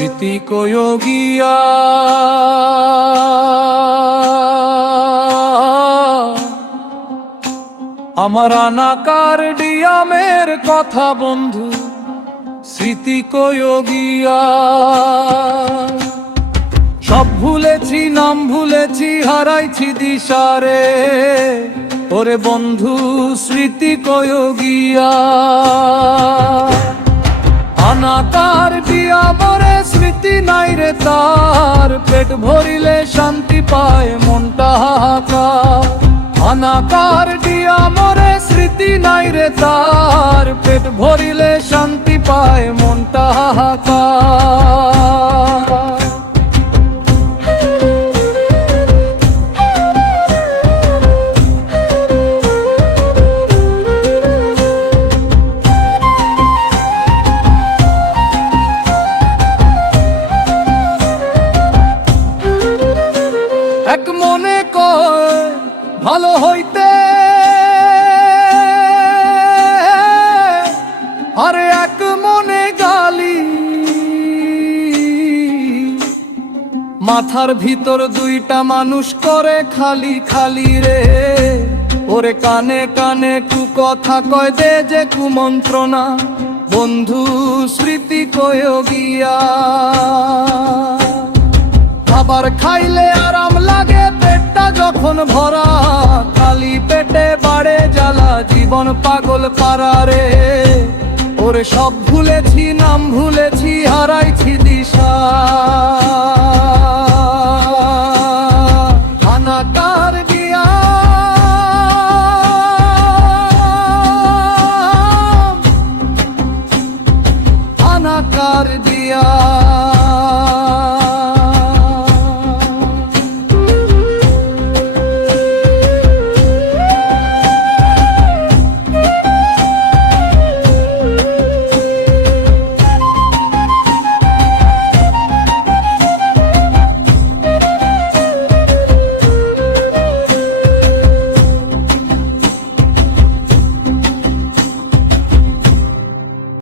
স্মৃতি কয়ো গিয়া। আমার আনাকার ডিয়ামের কথা বন্ধু স্মৃতি কয়ো গিয়া। সব ভুলেছি, নাম ভুলেছি, হারাইছি দিশারে, ওরে বন্ধু স্মৃতি কয়ো গিয়া। আনাকার ডিয়ামরে স্মৃতি নাই রে তার, পেট ভরিলে শান্তি পায় মনটা হাহাকার। আনাকার ডিয়ামরে স্মৃতি নাই রে তার, পেট ভরিলে শান্তি পায় মনটা হাহাকার। এক মনে কয় ভালো হইতে, আরে এক মনে গালি। মাথার ভিতর দুইটা মানুষ করে খালি খালি রে, ওরে কানে কানে কু কথা কয় দে যে কুমন্ত্রণা, বন্ধু স্মৃতি কয়ো গিয়া। খাবার খাইলে আরাম লাগে পেটটা যখন ভরা, খালি পেটে বাড়ে জ্বালা, জীবন পাগল পারা রে। ওরে সব ভুলেছি, নাম ভুলেছি, হারাইছি